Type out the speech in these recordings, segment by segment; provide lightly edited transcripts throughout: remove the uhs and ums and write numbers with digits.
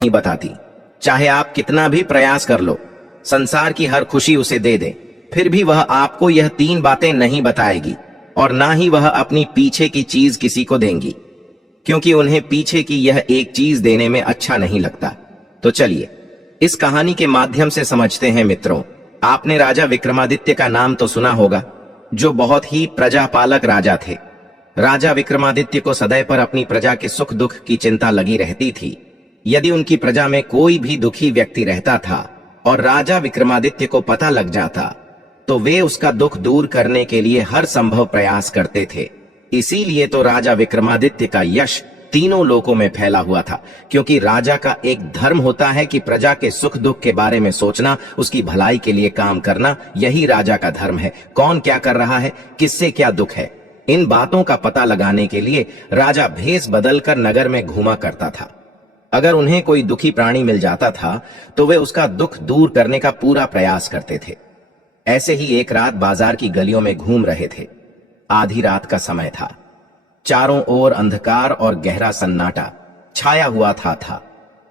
नहीं बताती। चाहे आप कितना भी प्रयास कर लो, संसार की हर खुशी उसे दे दे, फिर भी वह आपको यह 3 बातें नहीं बताएगी और ना ही वह अपनी पीछे की चीज किसी को देंगी, क्योंकि उन्हें पीछे की यह एक चीज देने में अच्छा नहीं लगता। तो चलिए इस कहानी के माध्यम से समझते हैं। मित्रों, आपने राजा विक्रमादित्य का नाम तो सुना होगा, जो बहुत ही प्रजापालक राजा थे। राजा विक्रमादित्य को सदैव पर अपनी प्रजा के सुख दुख की चिंता लगी रहती थी। यदि उनकी प्रजा में कोई भी दुखी व्यक्ति रहता था और राजा विक्रमादित्य को पता लग जाता, तो वे उसका दुख दूर करने के लिए हर संभव प्रयास करते थे। इसीलिए तो राजा विक्रमादित्य का यश तीनों लोकों में फैला हुआ था, क्योंकि राजा का एक धर्म होता है कि प्रजा के सुख दुख के बारे में सोचना, उसकी भलाई के लिए काम करना, यही राजा का धर्म है। कौन क्या कर रहा है, किससे क्या दुख है, इन बातों का पता लगाने के लिए राजा भेष बदलकर नगर में घूमा करता था। अगर उन्हें कोई दुखी प्राणी मिल जाता था तो वे उसका दुख दूर करने का पूरा प्रयास करते थे। ऐसे ही एक रात बाजार की गलियों में घूम रहे थे। आधी रात का समय था। चारों ओर अंधकार और गहरा सन्नाटा छाया हुआ था।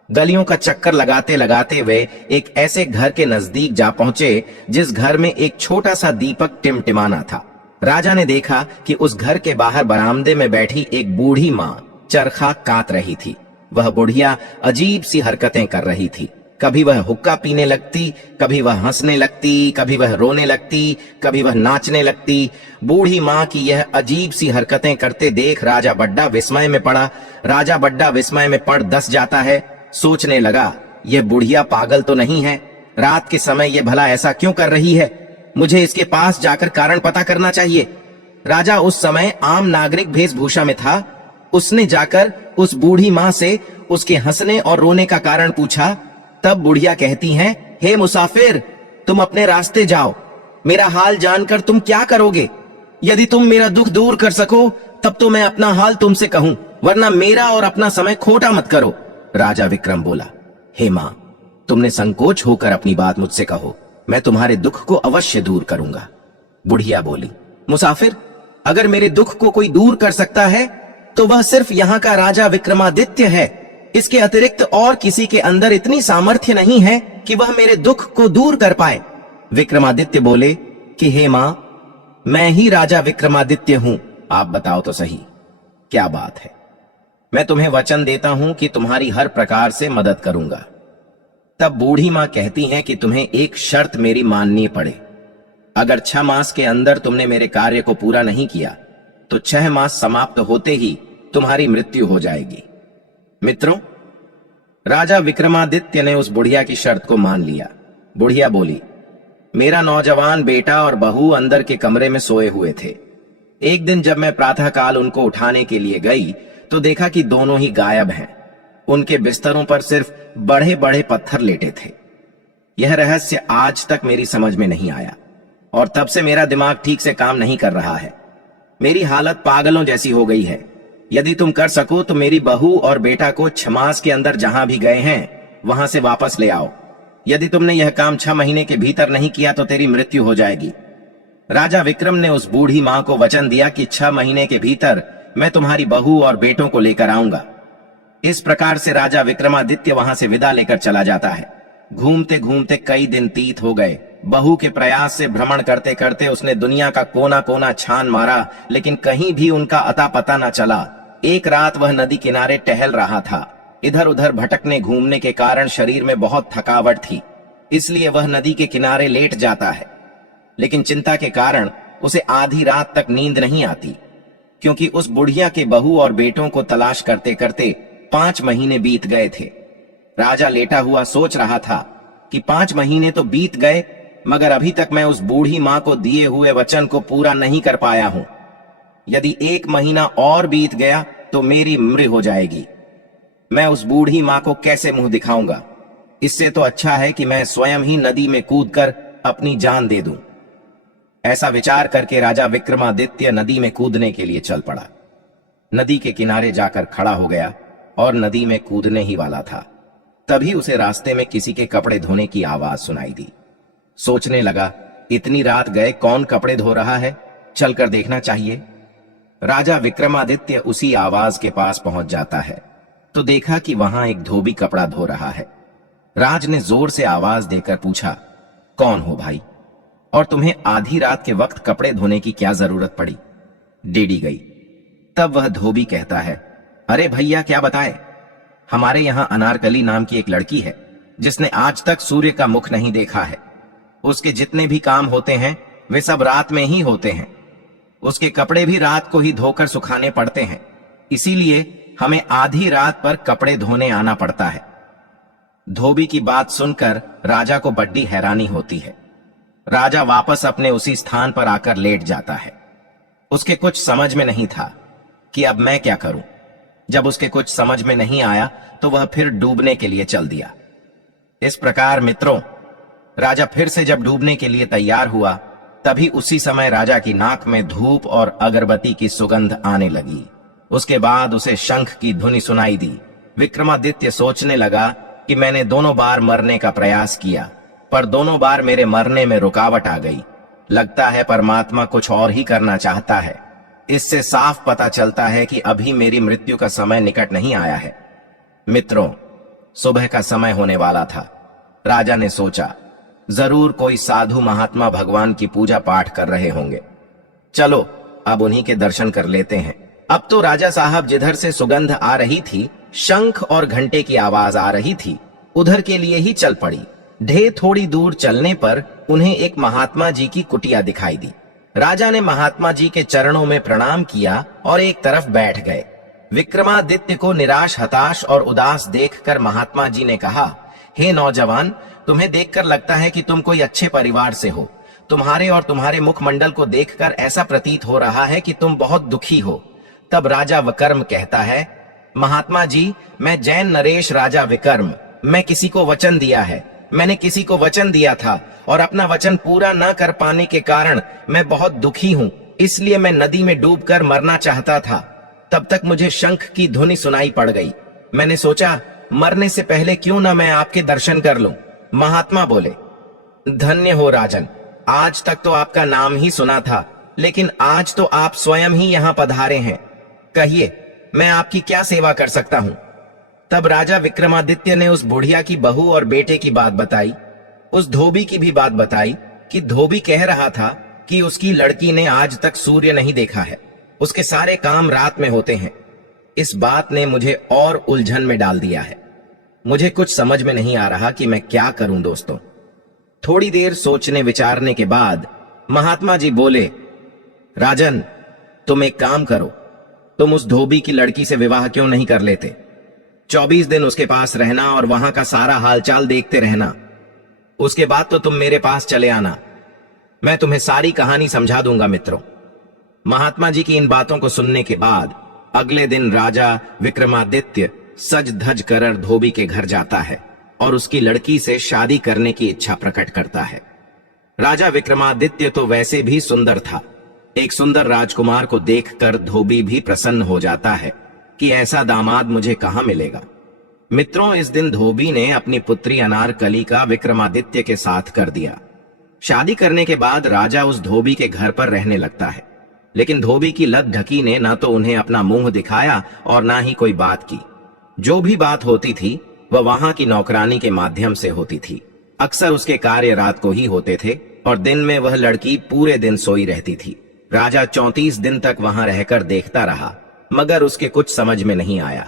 गलियों का चक्कर लगाते लगाते वे एक ऐसे घर के नजदीक जा पहुंचे जिस घर में एक छोटा सा दीपक टिमटिमाना था। राजा ने देखा कि उस घर के बाहर बरामदे में बैठी एक बूढ़ी मां चरखा काट रही थी। वह बुढ़िया अजीब सी हरकतें कर रही थी। कभी वह हुक्का पीने लगती, कभी वह हंसने लगती, कभी वह रोने लगती, कभी वह नाचने लगती। बूढ़ी मां की यह अजीब सी हरकतें करते देख राजा बड्डा विस्मय में पड़ा। राजा बड्डा विस्मय में पड़ धस जाता है। सोचने लगा, यह बुढ़िया पागल तो नहीं है? रात के समय यह भला ऐसा क्यों कर रही है? मुझे इसके पास जाकर कारण पता करना चाहिए। राजा उस समय आम नागरिक वेशभूषा में था। उसने जाकर उस बूढ़ी मां से उसके हंसने और रोने का कारण पूछा। तब बुढ़िया कहती हैं, हे मुसाफिर, तुम अपने रास्ते जाओ। मेरा हाल जानकर तुम क्या करोगे? यदि तुम मेरा दुख दूर कर सको तब तो मैं अपना हाल तुमसे कहूं, वरना मेरा और अपना समय खोटा मत करो। राजा विक्रम बोला, हे मां, तुमने संकोच होकर अपनी बात मुझसे कहो, मैं तुम्हारे दुख को अवश्य दूर करूंगा। बुढ़िया बोली, मुसाफिर, अगर मेरे दुख को कोई दूर कर सकता है तो वह सिर्फ यहाँ का राजा विक्रमादित्य है। इसके अतिरिक्त और किसी के अंदर इतनी सामर्थ्य नहीं है कि वह मेरे दुख को दूर कर पाए। विक्रमादित्य बोले कि हे मां, मैं ही राजा विक्रमादित्य हूं। आप बताओ तो सही, क्या बात है? मैं तुम्हें वचन देता हूं कि तुम्हारी हर प्रकार से मदद करूंगा। तब बूढ़ी मां कहती हैं कि तुम्हें एक शर्त मेरी माननी पड़े। अगर 6 मास के अंदर तुमने मेरे कार्य को पूरा नहीं किया तो 6 मास समाप्त होते ही तुम्हारी मृत्यु हो जाएगी। मित्रों, राजा विक्रमादित्य ने उस बुढ़िया की शर्त को मान लिया। बुढ़िया बोली, मेरा नौजवान बेटा और बहू अंदर के कमरे में सोए हुए थे। एक दिन जब मैं प्रातःकाल उनको उठाने के लिए गई तो देखा कि दोनों ही गायब हैं। उनके बिस्तरों पर सिर्फ बड़े बड़े पत्थर लेटे थे। यह रहस्य आज तक मेरी समझ में नहीं आया और तब से मेरा दिमाग ठीक से काम नहीं कर रहा है। मेरी हालत पागलों जैसी हो गई है। यदि तुम कर सको तो मेरी बहू और बेटा को 6 मास के अंदर जहां भी गए हैं वहां से वापस ले आओ। यदि तुमने यह काम 6 महीने के भीतर नहीं किया तो तेरी मृत्यु हो जाएगी। राजा विक्रम ने उस बूढ़ी मां को वचन दिया कि 6 महीने के भीतर मैं तुम्हारी बहू और बेटों को लेकर आऊंगा। इस प्रकार से राजा विक्रमादित्य वहां से विदा लेकर चला जाता है। घूमते घूमते कई दिन तीत हो गए। बहू के प्रयास से भ्रमण करते करते उसने दुनिया का कोना कोना छान मारा, लेकिन कहीं भी उनका अता पता न चला। एक रात वह नदी किनारे टहल रहा था। इधर उधर भटकने घूमने के कारण शरीर में बहुत थकावट थी, इसलिए वह नदी के किनारे लेट जाता है। लेकिन चिंता के कारण उसे आधी रात तक नींद नहीं आती, क्योंकि उस बुढ़िया के बहू और बेटों को तलाश करते करते 5 महीने बीत गए थे। राजा लेटा हुआ सोच रहा था कि 5 महीने तो बीत गए, मगर अभी तक मैं उस बूढ़ी मां को दिए हुए वचन को पूरा नहीं कर पाया हूं। यदि 1 महीना और बीत गया तो मेरी मृत्यु हो जाएगी। मैं उस बूढ़ी मां को कैसे मुंह दिखाऊंगा? इससे तो अच्छा है कि मैं स्वयं ही नदी में कूदकर अपनी जान दे दूं। ऐसा विचार करके राजा विक्रमादित्य नदी में कूदने के लिए चल पड़ा। नदी के किनारे जाकर खड़ा हो गया और नदी में कूदने ही वाला था। तभी उसे रास्ते में किसी के कपड़े धोने की आवाज सुनाई दी। सोचने लगा, इतनी रात गए कौन कपड़े धो रहा है, चलकर देखना चाहिए। राजा विक्रमादित्य उसी आवाज के पास पहुंच जाता है तो देखा कि वहां एक धोबी कपड़ा धो रहा है। राज ने जोर से आवाज देकर पूछा, कौन हो भाई, और तुम्हें आधी रात के वक्त कपड़े धोने की क्या जरूरत पड़ी? डेडी गई। तब वह धोबी कहता है, अरे भैया क्या बताए, हमारे यहां अनारकली नाम की एक लड़की है जिसने आज तक सूर्य का मुख नहीं देखा है। उसके जितने भी काम होते हैं वे सब रात में ही होते हैं। उसके कपड़े भी रात को ही धोकर सुखाने पड़ते हैं, इसीलिए हमें आधी रात पर कपड़े धोने आना पड़ता है। धोबी की बात सुनकर राजा को बड़ी हैरानी होती है। राजा वापस अपने उसी स्थान पर आकर लेट जाता है। उसके कुछ समझ में नहीं था कि अब मैं क्या करूं। जब उसके कुछ समझ में नहीं आया तो वह फिर डूबने के लिए चल दिया। इस प्रकार मित्रों, राजा फिर से जब डूबने के लिए तैयार हुआ, तभी उसी समय राजा की नाक में धूप और अगरबत्ती की सुगंध आने लगी। उसके बाद उसे शंख की धुनी सुनाई दी। विक्रमादित्य सोचने लगा कि मैंने दोनों बार मरने का प्रयास किया, पर दोनों बार मेरे मरने में रुकावट आ गई। लगता है परमात्मा कुछ और ही करना चाहता है। इससे साफ पता चलता है कि अभी मेरी मृत्यु का समय निकट नहीं आया है। मित्रों, सुबह का समय होने वाला था। राजा ने सोचा, जरूर कोई साधु महात्मा भगवान की पूजा पाठ कर रहे होंगे। चलो अब उन्हीं के दर्शन कर लेते हैं। अब तो राजा साहब जिधर से सुगंध आ रही थी, शंख और घंटे की आवाज आ रही थी, उधर के लिए ही चल पड़ी। ढेर थोड़ी दूर चलने पर उन्हें एक महात्मा जी की कुटिया दिखाई दी। राजा ने महात्मा जी के चरणों में प्रणाम किया और एक तरफ बैठ गए। विक्रमादित्य को निराश, हताश और उदास देखकर महात्मा जी ने कहा, हे नौजवान, तुम्हें देखकर लगता है कि तुम कोई अच्छे परिवार से हो। तुम्हारे और तुम्हारे मुखमंडल को देखकर ऐसा प्रतीत हो रहा है कि तुम बहुत दुखी हो। तब राजा विक्रम कहता है, महात्मा जी, मैं जैन नरेश राजा विक्रम, मैं किसी को वचन दिया है। मैंने किसी को वचन दिया था और अपना वचन पूरा न कर पाने के कारण मैं बहुत दुखी हूँ, इसलिए मैं नदी में डूबकर मरना चाहता था। तब तक मुझे शंख की धुनी सुनाई पड़ गई। मैंने सोचा, मरने से पहले क्यों ना मैं आपके दर्शन कर लूं। महात्मा बोले, धन्य हो राजन, आज तक तो आपका नाम ही सुना था, लेकिन आज तो आप स्वयं ही यहाँ पधारे हैं। कहिए, मैं आपकी क्या सेवा कर सकता हूँ। तब राजा विक्रमादित्य ने उस बुढ़िया की बहू और बेटे की बात बताई। उस धोबी की भी बात बताई कि धोबी कह रहा था कि उसकी लड़की ने आज तक सूर्य नहीं देखा है, उसके सारे काम रात में होते हैं। इस बात ने मुझे और उलझन में डाल दिया है। मुझे कुछ समझ में नहीं आ रहा कि मैं क्या करूं दोस्तों। थोड़ी देर सोचने विचारने के बाद महात्मा जी बोले, राजन, तुम एक काम करो, तुम उस धोबी की लड़की से विवाह क्यों नहीं कर लेते। 24 दिन उसके पास रहना और वहां का सारा हालचाल देखते रहना। उसके बाद तो तुम मेरे पास चले आना, मैं तुम्हें सारी कहानी समझा दूंगा। मित्रों, महात्मा जी की इन बातों को सुनने के बाद अगले दिन राजा विक्रमादित्य सज धज कर धोबी के घर जाता है और उसकी लड़की से शादी करने की इच्छा प्रकट करता है। राजा विक्रमादित्य तो वैसे भी सुंदर था। एक सुंदर राजकुमार को देखकर धोबी भी प्रसन्न हो जाता है कि ऐसा दामाद मुझे कहां मिलेगा। मित्रों, इस दिन धोबी ने अपनी पुत्री अनारकली का विक्रमादित्य के साथ कर दिया। शादी करने के बाद राजा उस धोबी के घर पर रहने लगता है, लेकिन धोबी की लत ढकी ने ना तो उन्हें अपना मुंह दिखाया और ना ही कोई बात की। जो भी बात होती थी वह वहां की नौकरानी के माध्यम से होती थी। अक्सर उसके कार्य रात को ही होते थे और दिन में वह लड़की पूरे दिन सोई रहती थी। राजा 34 दिन तक वहां रहकर देखता रहा, मगर उसके कुछ समझ में नहीं आया।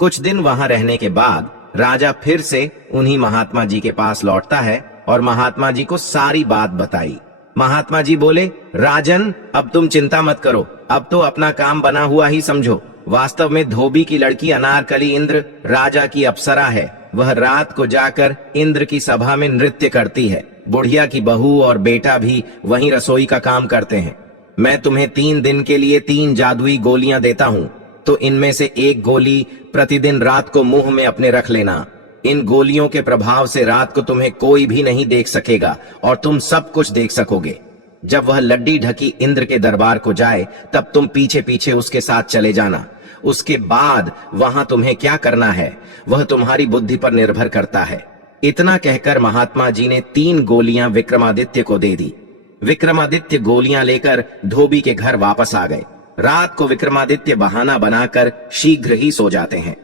कुछ दिन वहां रहने के बाद राजा फिर से उन्हीं महात्मा जी के पास लौटता है और महात्मा जी को सारी बात बताई। महात्मा जी बोले, राजन, अब तुम चिंता मत करो, अब तो अपना काम बना हुआ ही समझो। वास्तव में धोबी की लड़की अनारकली इंद्र राजा की अप्सरा है। वह रात को जाकर इंद्र की सभा में नृत्य करती है। बुढ़िया की बहू और बेटा भी वहीं रसोई का काम करते हैं। मैं तुम्हें 3 दिन के लिए 3 जादुई गोलियां देता हूँ, तो इनमें से एक गोली प्रतिदिन रात को मुंह में अपने रख लेना। इन गोलियों के प्रभाव से रात को तुम्हें कोई भी नहीं देख सकेगा और तुम सब कुछ देख सकोगे। जब वह लड्डी ढकी इंद्र के दरबार को जाए, तब तुम पीछे पीछे उसके साथ चले जाना। उसके बाद वहां तुम्हें क्या करना है वह तुम्हारी बुद्धि पर निर्भर करता है। इतना कहकर महात्मा जी ने 3 गोलियां विक्रमादित्य को दे दी। विक्रमादित्य गोलियां लेकर धोबी के घर वापस आ गए। रात को विक्रमादित्य बहाना बनाकर शीघ्र ही सो जाते हैं।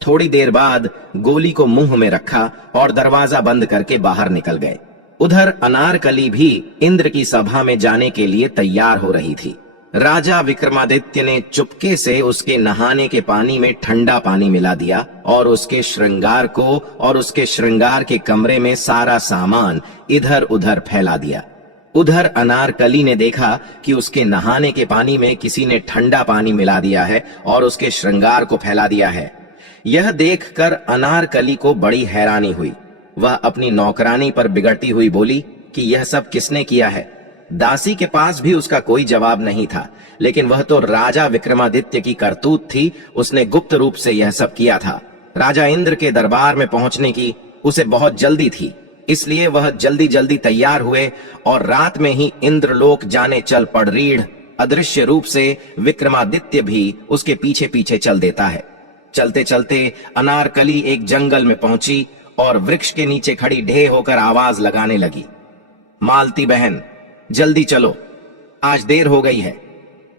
थोड़ी देर बाद गोली को मुंह में रखा और दरवाजा बंद करके बाहर निकल गए। उधर अनारकली भी इंद्र की सभा में जाने के लिए तैयार हो रही थी। राजा विक्रमादित्य ने चुपके से उसके नहाने के पानी में ठंडा पानी मिला दिया और उसके श्रृंगार को और उसके श्रृंगार के कमरे में सारा सामान इधर उधर फैला दिया। उधर अनारकली ने देखा कि उसके नहाने के पानी में किसी ने ठंडा पानी मिला दिया है और उसके श्रृंगार को फैला दिया है। यह देखकर अनारकली को बड़ी हैरानी हुई। वह अपनी नौकरानी पर बिगड़ती हुई बोली कि यह सब किसने किया है। दासी के पास भी उसका कोई जवाब नहीं था, लेकिन वह तो राजा विक्रमादित्य की करतूत थी। उसने गुप्त रूप से यह सब किया था। राजा इंद्र के दरबार में पहुंचने की उसे बहुत जल्दी थी, इसलिए वह जल्दी जल्दी तैयार हुए और रात में ही इंद्रलोक जाने चल पड़। रीढ़ अदृश्य रूप से विक्रमादित्य भी उसके पीछे पीछे चल देता है। चलते चलते अनारकली एक जंगल में पहुंची और वृक्ष के नीचे खड़ी ढेर होकर आवाज लगाने लगी, मालती बहन जल्दी चलो, आज देर हो गई है।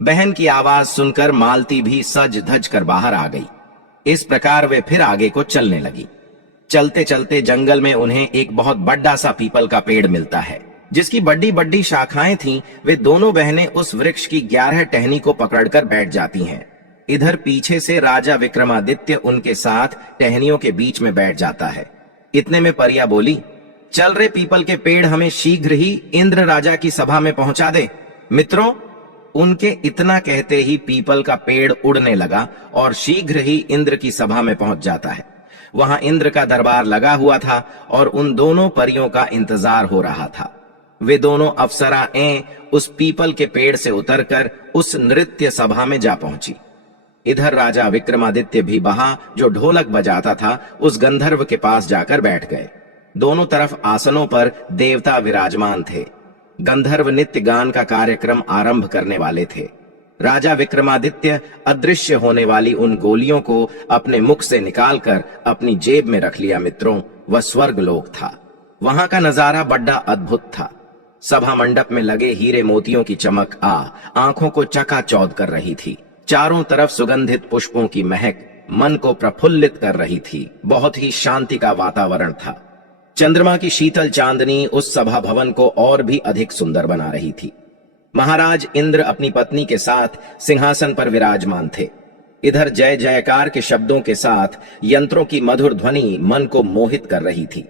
बहन की आवाज सुनकर मालती भी सज धज कर बाहर आ गई। इस प्रकार वे फिर आगे को चलने लगी। चलते चलते जंगल में उन्हें एक बहुत बड़ा सा पीपल का पेड़ मिलता है, जिसकी बड़ी बड़ी शाखाएं थीं। वे दोनों बहनें उस वृक्ष की 11 टहनी को पकड़कर बैठ जाती हैं। इधर पीछे से राजा विक्रमादित्य उनके साथ टहनियों के बीच में बैठ जाता है। इतने में परिया बोली, चल रे पीपल के पेड़, हमें शीघ्र ही इंद्र राजा की सभा में पहुंचा दे। मित्रों, उनके इतना कहते ही पीपल का पेड़ उड़ने लगा और शीघ्र ही इंद्र की सभा में पहुंच जाता है। वहां इंद्र का दरबार लगा हुआ था और उन दोनों परियों का इंतजार हो रहा था। वे दोनों अप्सराएं उस पीपल के पेड़ से उतरकर उस नृत्य सभा में जा पहुंची। इधर राजा विक्रमादित्य भी वहां जो ढोलक बजाता था उस गंधर्व के पास जाकर बैठ गए। दोनों तरफ आसनों पर देवता विराजमान थे। गंधर्व नित्य गान का कार्यक्रम आरंभ करने वाले थे। राजा विक्रमादित्य अदृश्य होने वाली उन गोलियों को अपने मुख से निकालकर अपनी जेब में रख लिया। मित्रों, वह स्वर्ग लोक था। वहां का नजारा बड़ा अद्भुत था। सभा मंडप में लगे हीरे मोतियों की चमक आंखों को चकाचौंध कर रही थी। चारों तरफ सुगंधित पुष्पों की महक मन को प्रफुल्लित कर रही थी। बहुत ही शांति का वातावरण था। चंद्रमा की शीतल चांदनी उस सभा भवन को और भी अधिक सुंदर बना रही थी। महाराज इंद्र अपनी पत्नी के साथ सिंहासन पर विराजमान थे। इधर जय जयकार के शब्दों के साथ यंत्रों की मधुर ध्वनि मन को मोहित कर रही थी।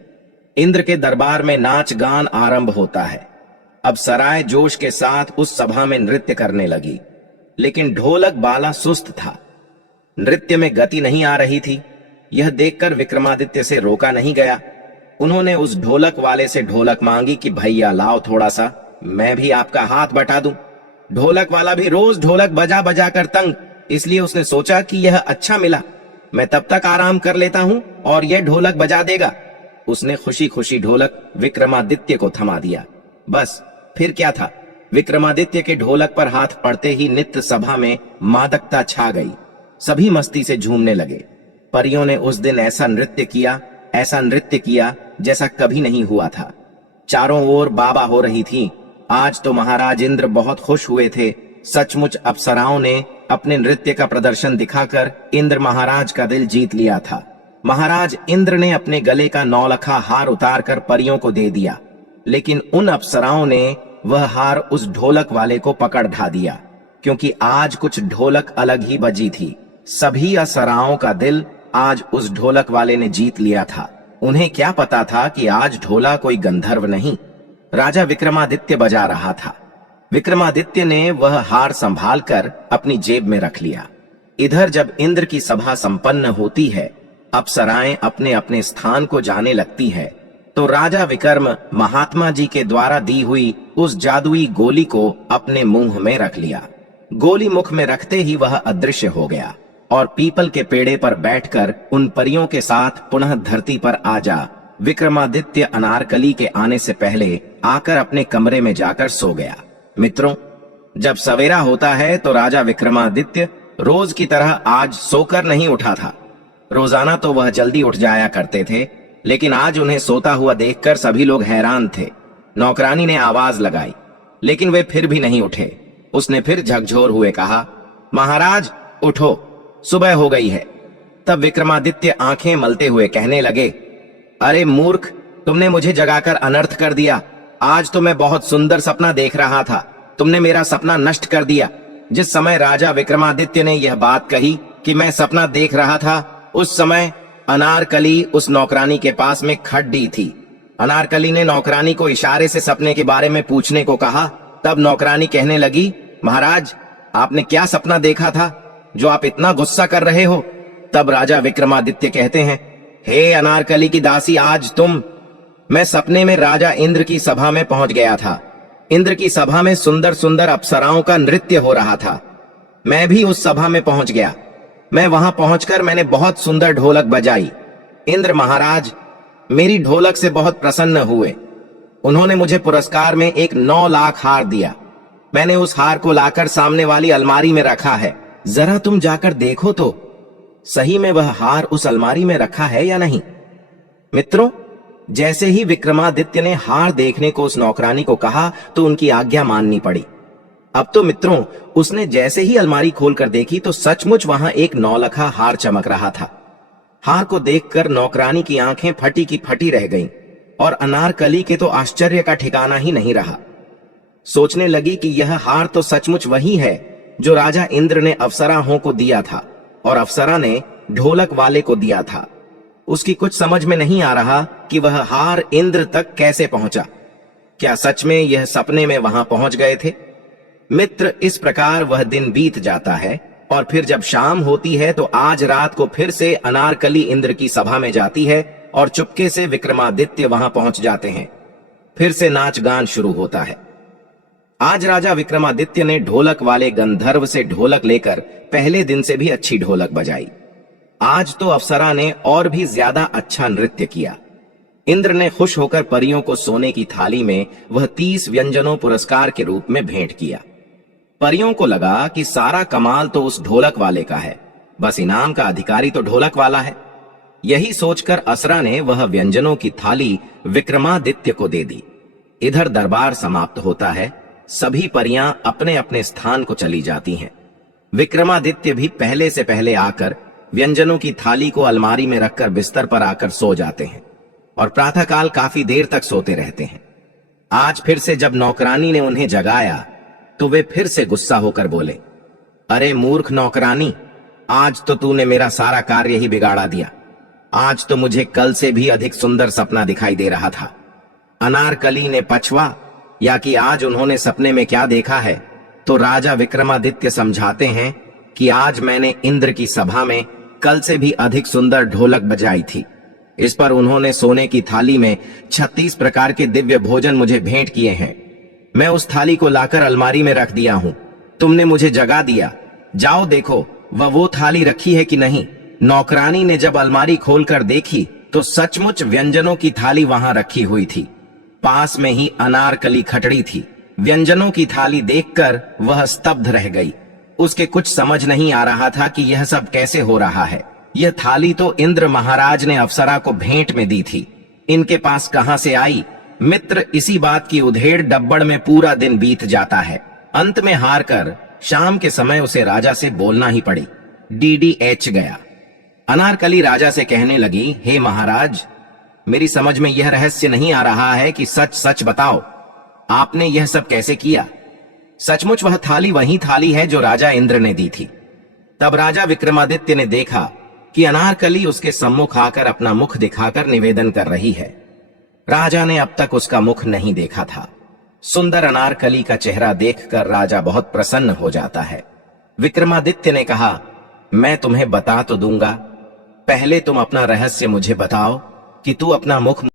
इंद्र के दरबार में नाच गान आरंभ होता है। अब सराय जोश के साथ उस सभा में नृत्य करने लगी, लेकिन ढोलक बाला सुस्त था। नृत्य में गति नहीं आ रही थी। यह देखकर विक्रमादित्य से रोका नहीं गया। उन्होंने उस ढोलक वाले से ढोलक मांगी कि भैया लाओ थोड़ा सा, मैं भी आपका हाथ बटा दूं। ढोलक वाला भी रोज ढोलक बजा बजा कर तंग, इसलिए उसने सोचा कि यह अच्छा मिला, मैं तब तक आराम कर लेता हूं और यह ढोलक बजा देगा। उसने खुशी खुशी ढोलक विक्रमादित्य को थमा दिया। बस फिर क्या था, विक्रमादित्य के ढोलक पर हाथ पड़ते ही नित्य सभा में मादकता छा गई। सभी मस्ती से झूमने लगे। परियों ने उस दिन ऐसा नृत्य किया जैसा कभी नहीं हुआ था। चारों ओर बाबा हो रही थी। आज तो महाराज इंद्र बहुत खुश हुए थे। सचमुच अप्सराओं ने अपने नृत्य का प्रदर्शन दिखाकर इंद्र महाराज का दिल जीत लिया था। महाराज इंद्र ने अपने गले का नौलखा हार उतारकर परियों को दे दिया, लेकिन उन अप्सराओं ने वह हार उस ढोलक वाले को पकड़ ढा दिया, क्योंकि आज कुछ ढोलक अलग ही बजी थी। सभी अप्सराओं का दिल आज उस ढोलक वाले ने जीत लिया था। उन्हें क्या पता था कि आज ढोला कोई गंधर्व नहीं, राजा विक्रमादित्य बजा रहा था। विक्रमादित्य ने वह हार संभालकर अपनी जेब में रख लिया। इधर जब इंद्र की सभा संपन्न होती है, अप्सराएं अपने अपने स्थान को जाने लगती है, तो राजा विक्रम महात्मा जी के द्वारा दी हुई उस जादुई गोली को अपने मुंह में रख लिया। गोली मुख में रखते ही वह अदृश्य हो गया और पीपल के पेड़े पर बैठकर उन परियों के साथ पुनः धरती पर आ जा विक्रमादित्य अनारकली के आने से पहले आकर अपने कमरे में जाकर सो गया। मित्रों, जब सवेरा होता है तो राजा विक्रमादित्य रोज की तरह आज सोकर नहीं उठा था। रोजाना तो वह जल्दी उठ जाया करते थे, लेकिन आज उन्हें सोता हुआ देखकर सभी लोग हैरान थे। नौकरानी ने आवाज लगाई, लेकिन वे फिर भी नहीं उठे। उसने फिर झकझोर हुए कहा, महाराज उठो, सुबह हो गई है। तब विक्रमादित्य आंखें मलते हुए कहने लगे, अरे मूर्ख, तुमने मुझे जगाकर अनर्थ कर दिया। आज तो मैं बहुत सुंदर सपना देख रहा था, तुमने मेरा सपना नष्ट कर दिया। जिस समय राजा विक्रमादित्य ने यह बात कही कि मैं सपना देख रहा था, उस समय अनारकली उस नौकरानी के पास में खड़ी थी। अनारकली ने नौकरानी को इशारे से सपने के बारे में पूछने को कहा। तब नौकरानी कहने लगी, महाराज, आपने क्या सपना देखा था जो आप इतना गुस्सा कर रहे हो? तब राजा विक्रमादित्य कहते हैं, हे अनारकली की दासी, आज मैं सपने में राजा इंद्र की सभा में पहुंच गया था। इंद्र की सभा में सुंदर सुंदर अप्सराओं का नृत्य हो रहा था। मैं भी उस सभा में पहुंच गया। मैं वहां पहुंचकर मैंने बहुत सुंदर ढोलक बजाई। इंद्र महाराज मेरी ढोलक से बहुत प्रसन्न हुए। उन्होंने मुझे पुरस्कार में एक 9 लाख हार दिया। मैंने उस हार को लाकर सामने वाली अलमारी में रखा है। जरा तुम जाकर देखो तो सही में वह हार उस अलमारी में रखा है या नहीं। मित्रों, जैसे ही विक्रमादित्य ने हार देखने को उस नौकरानी को कहा तो उनकी आज्ञा माननी पड़ी। अब तो मित्रों, उसने जैसे ही अलमारी खोलकर देखी तो सचमुच वहां एक 9 लखा हार चमक रहा था। हार को देखकर नौकरानी की आंखें फटी की फटी रह गईं और अनारकली के तो आश्चर्य का ठिकाना ही नहीं रहा। सोचने लगी कि यह हार तो सचमुच वही है जो राजा इंद्र ने अप्सराओं को दिया था और अप्सरा ने ढोलक वाले को दिया था। उसकी कुछ समझ में नहीं आ रहा कि वह हार इंद्र तक कैसे पहुंचा। क्या सच में यह सपने में वहां पहुंच गए थे? मित्र, इस प्रकार वह दिन बीत जाता है और फिर जब शाम होती है तो आज रात को फिर से अनारकली इंद्र की सभा में जाती है और चुपके से विक्रमादित्य वहां पहुंच जाते हैं। फिर से नाच गान शुरू होता है। आज राजा विक्रमादित्य ने ढोलक वाले गंधर्व से ढोलक लेकर पहले दिन से भी अच्छी ढोलक बजाई। आज तो अप्सरा ने और भी ज्यादा अच्छा नृत्य किया। इंद्र ने खुश होकर परियों को सोने की थाली में वह 30 व्यंजनों पुरस्कार के रूप में भेंट किया। परियों को लगा कि सारा कमाल तो उस ढोलक वाले का है, बस इनाम का अधिकारी तो ढोलक वाला है। यही सोचकर असरा ने वह व्यंजनों की थाली विक्रमादित्य को दे दी। इधर दरबार समाप्त होता है। सभी परियां अपने अपने स्थान को चली जाती हैं। विक्रमादित्य भी पहले से पहले आकर व्यंजनों की थाली को अलमारी में रखकर बिस्तर पर आकर सो जाते हैं और प्रातःकाल काफी देर तक सोते रहते हैं। आज फिर से जब नौकरानी ने उन्हें जगाया तो वे फिर से गुस्सा होकर बोले, अरे मूर्ख नौकरानी, आज तो तूने मेरा सारा कार्य ही बिगाड़ा दिया। आज तो मुझे कल से भी अधिक सुंदर सपना दिखाई दे रहा था। अनारकली ने पछवा या कि आज उन्होंने सपने में क्या देखा है? तो राजा विक्रमादित्य समझाते हैं कि आज मैंने इंद्र की सभा में कल से भी अधिक सुंदर ढोलक बजाई थी। इस पर उन्होंने सोने की थाली में 36 प्रकार के दिव्य भोजन मुझे भेंट किए हैं। मैं उस थाली को लाकर अलमारी में रख दिया हूं। तुमने मुझे जगा दिया। जाओ देखो वो थाली रखी है कि नहीं। नौकरानी ने जब अलमारी खोलकर देखी तो सचमुच व्यंजनों की थाली वहां रखी हुई थी। पास में ही अनारकली खटड़ी थी। व्यंजनों की थाली देखकर वह स्तब्ध रह गई। उसके कुछ समझ नहीं आ रहा था कि यह सब कैसे हो रहा है। यह थाली तो इंद्र महाराज ने अप्सरा को भेंट में दी थी, इनके पास कहां से आई? मित्र, इसी बात की उधेड़ डब्बड़ में पूरा दिन बीत जाता है। अंत में हार कर शाम के समय उसे राजा से बोलना ही पड़ी। DDH गया। अनारकली राजा से कहने लगी, हे महाराज, मेरी समझ में यह रहस्य नहीं आ रहा है कि सच सच बताओ, आपने यह सब कैसे किया? सचमुच वह थाली वही थाली है जो राजा इंद्र ने दी थी। तब राजा विक्रमादित्य ने देखा कि अनारकली उसके सम्मुख आकर अपना मुख दिखाकर निवेदन कर रही है। राजा ने अब तक उसका मुख नहीं देखा था। सुंदर अनारकली का चेहरा देखकर राजा बहुत प्रसन्न हो जाता है। विक्रमादित्य ने कहा, मैं तुम्हें बता तो दूंगा, पहले तुम अपना रहस्य मुझे बताओ कि तू अपना मुख